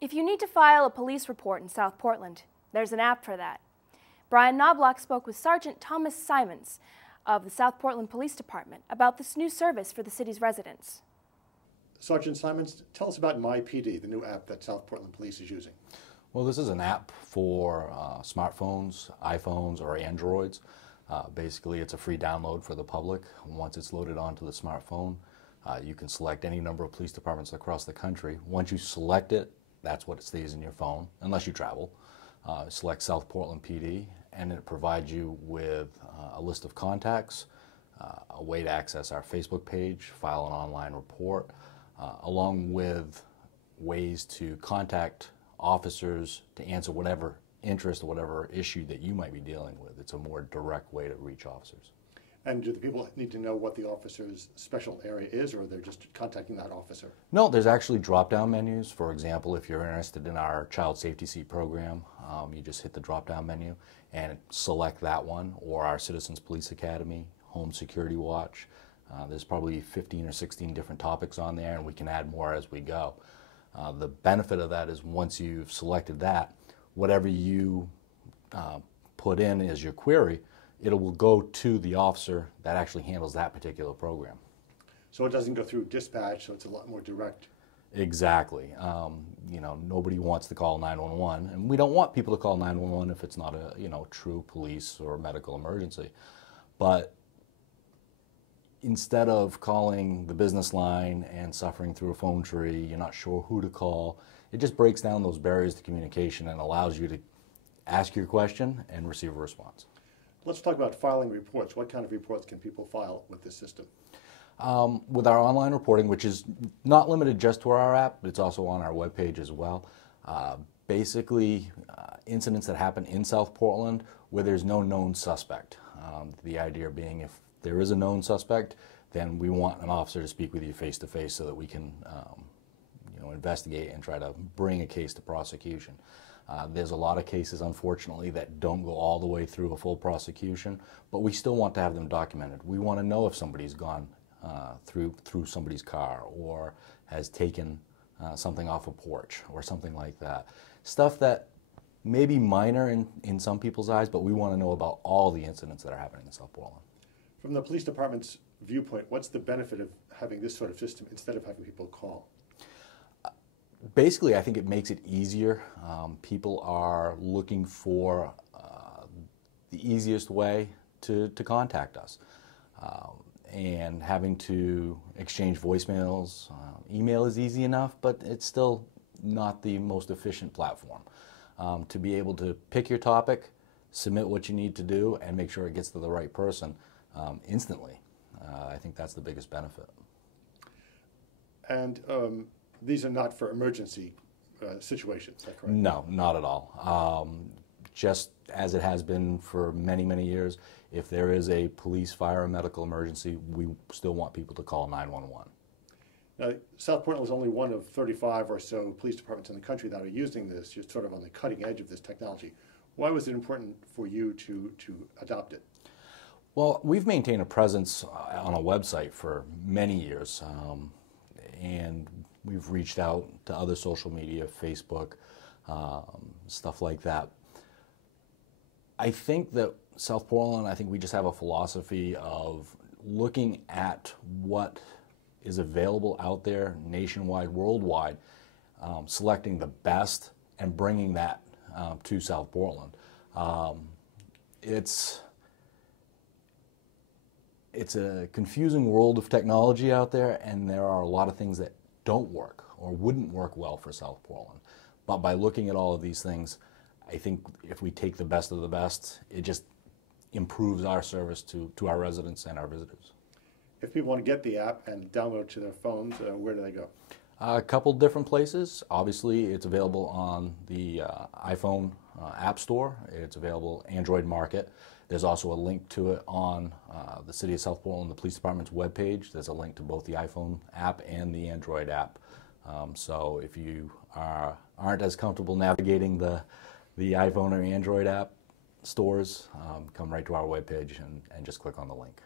If you need to file a police report in South Portland, there's an app for that. Brian Knobloch spoke with Sergeant Thomas Simons of the South Portland Police Department about this new service for the city's residents. Sergeant Simons, tell us about MyPD, the new app that South Portland Police is using. Well, this is an app for smartphones, iPhones, or Androids. Basically, it's a free download for the public. Once it's loaded onto the smartphone, you can select any number of police departments across the country. Once you select it, that's what it stays in your phone, unless you travel. Select South Portland PD, and it provides you with a list of contacts, a way to access our Facebook page, file an online report, along with ways to contact officers to answer whatever interest or whatever issue that you might be dealing with. It's a more direct way to reach officers. And do the people need to know what the officer's special area is, or they're just contacting that officer? No, there's actually drop-down menus. For example, if you're interested in our child safety seat program, you just hit the drop-down menu and select that one, or our Citizens Police Academy, Home Security Watch. There's probably 15 or 16 different topics on there, and we can add more as we go. The benefit of that is once you've selected that, whatever you put in as your query, it will go to the officer that actually handles that particular program. So it doesn't go through dispatch, so it's a lot more direct. Exactly. You know, nobody wants to call 911, and we don't want people to call 911 if it's not a true police or medical emergency. But instead of calling the business line and suffering through a phone tree, you're not sure who to call, it just breaks down those barriers to communication and allows you to ask your question and receive a response. Let's talk about filing reports. What kind of reports can people file with this system? With our online reporting, which is not limited just to our app, but it's also on our webpage as well. Basically, incidents that happen in South Portland where there's no known suspect. The idea being if there is a known suspect, then we want an officer to speak with you face to face so that we can investigate and try to bring a case to prosecution. There's a lot of cases, unfortunately, that don't go all the way through a full prosecution, but we still want to have them documented. We want to know if somebody's gone through somebody's car or has taken something off a porch or something like that. Stuff that may be minor in some people's eyes, but we want to know about all the incidents that are happening in South Portland. From the police department's viewpoint, what's the benefit of having this sort of system instead of having people call? Basically, I think it makes it easier. People are looking for the easiest way to contact us. And having to exchange voicemails, email is easy enough, but it's still not the most efficient platform. To be able to pick your topic, submit what you need to do, and make sure it gets to the right person instantly. I think that's the biggest benefit. And these are not for emergency situations, is that correct? No, not at all. Just as it has been for many, many years, if there is a police, fire, or medical emergency, we still want people to call 911. Now, South Portland is only one of 35 or so police departments in the country that are using this. You're sort of on the cutting edge of this technology. Why was it important for you to adopt it? Well, we've maintained a presence on a website for many years, and we've reached out to other social media, Facebook, stuff like that. I think that South Portland, I think we just have a philosophy of looking at what is available out there nationwide, worldwide, selecting the best and bringing that to South Portland. It's a confusing world of technology out there, and there are a lot of things that don't work or wouldn't work well for South Portland. But by looking at all of these things, I think if we take the best of the best, it just improves our service to our residents and our visitors. If people want to get the app and download it to their phones, where do they go? A couple different places. Obviously, it's available on the iPhone App Store. It's available Android Market. There's also a link to it on the City of South Portland, the Police Department's webpage. There's a link to both the iPhone app and the Android app. So if you aren't as comfortable navigating the iPhone or Android app stores, come right to our webpage and just click on the link.